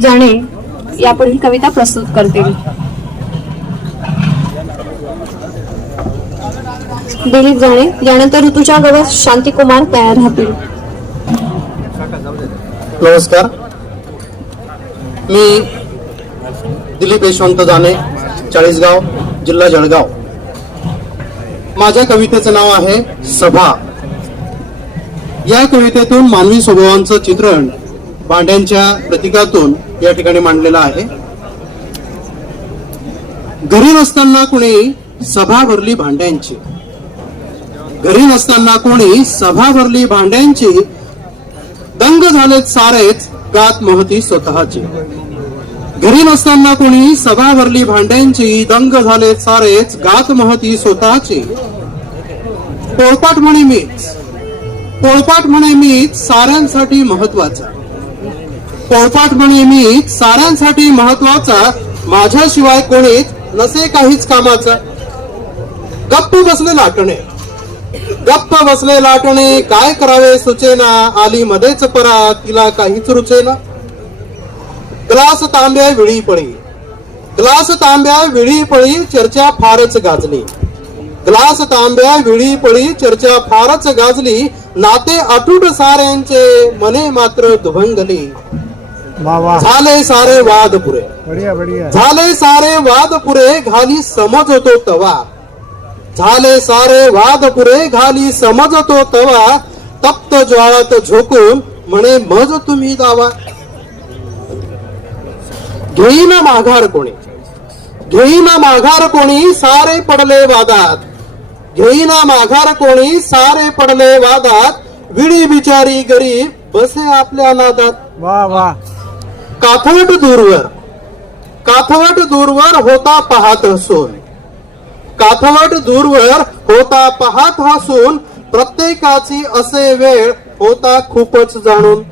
जाणे यापुढील कविता प्रस्तुत करतील. दिलीप जाणे यानंतर ऋतुजा गवस शांतिकुमार तयार राहतील. नमस्कार. मी दिलीप यशवंत जाणे चाळीसगाव जिल्हा जळगाव. माझ्या कवितेचं नाव आहे सभा. या कवितेतून मानवी स्वभावांचं चित्रण भांड्यांच्या प्रतीकातून या ठिकाणी मांडलेलं आहे. घरी नसताना कोणी सभा भरली भांड्यांची. घरी नसताना कोणी सभा भरली भांड्यांची. दंग झालेत सारेच गात महती स्वतःची. घरी नसताना कोणी सभा भरली भांड्यांची. दंग झालेत सारेच गात महती स्वतःची. पोळपाट म्हणे मीच. पोळपाट म्हणे मीच साऱ्यांसाठी महत्त्वाचा पोळपाट म्हणे मी साऱ्यांसाठी महत्त्वाचा माझ्याशिवाय कोणीच नसे काहीच कामाचा. गप्प बसले लाटणे. गप्प बसले लाटणे काय करावे सुचेना आली मध्येच परा तिला काहीच रुचेना. ग्लास तांब्या विळी पळी. ग्लास तांब्या विळी पळी चर्चा फारच गाजली. ग्लास तांब्या विळी पळी चर्चा फारच गाजली. नाते अटूट साऱ्यांचे मने मात्र दुभंगली. झाले सारे वाद पुरे. बढ़िया बढ़िया. झाले सारे वाद पुरे घाली समज होतो तवा. झाले सारे वाद पुरे घाली समजतो तवा. तप्त ज्वाळात झोकून म्हणे मज तुम्ही दावा. घेईन माघार कोणी. घेईन माघार कोणी सारे पडले वादात. घेईन माघार कोणी सारे पडले वादात. विडी बिचारी गरीब बसे आपल्या नादात. वाह वाह काथवट दूरवर काथवट दूरवर होता पाहत हसून काथवट दूरवर होता पाहत हसून प्रत्येकाची असे वेळ होता खूपच जाणून.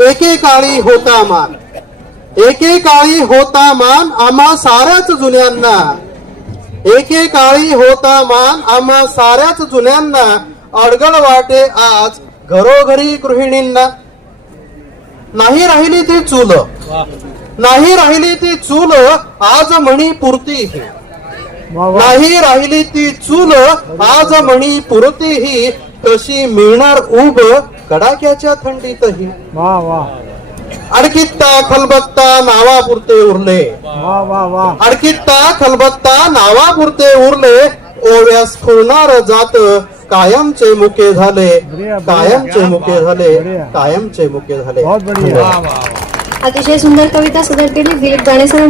एकेकाळी होता मान एकेकाळी होता मान आम्हा साऱ्याच जुन्यांना. एकेकाळी होता मान आम्हा साऱ्याच जुन्यांना अडगड वाटे आज घरोघरी गृहिणींना. नाही राहिली ती चूल. नाही राहिली ती चूल आज म्हणी पुरती ही. नाही राहिली ती चूल आज म्हणी पुरती ही. कशी मिळणार उब कडाक्याच्या थंडीतही अडकित्ता खलबत्ता नावापुरते उरले. अडकित्ता खलबत्ता नावापुरते उरले. ओव्यास खुलणार जात कायमचे मुके झाले. कायमचे मुके झाले. कायमचे मुके झाले. बहुत बढ़िया. अतिशय सुंदर कविता सादर केली दिलीप सर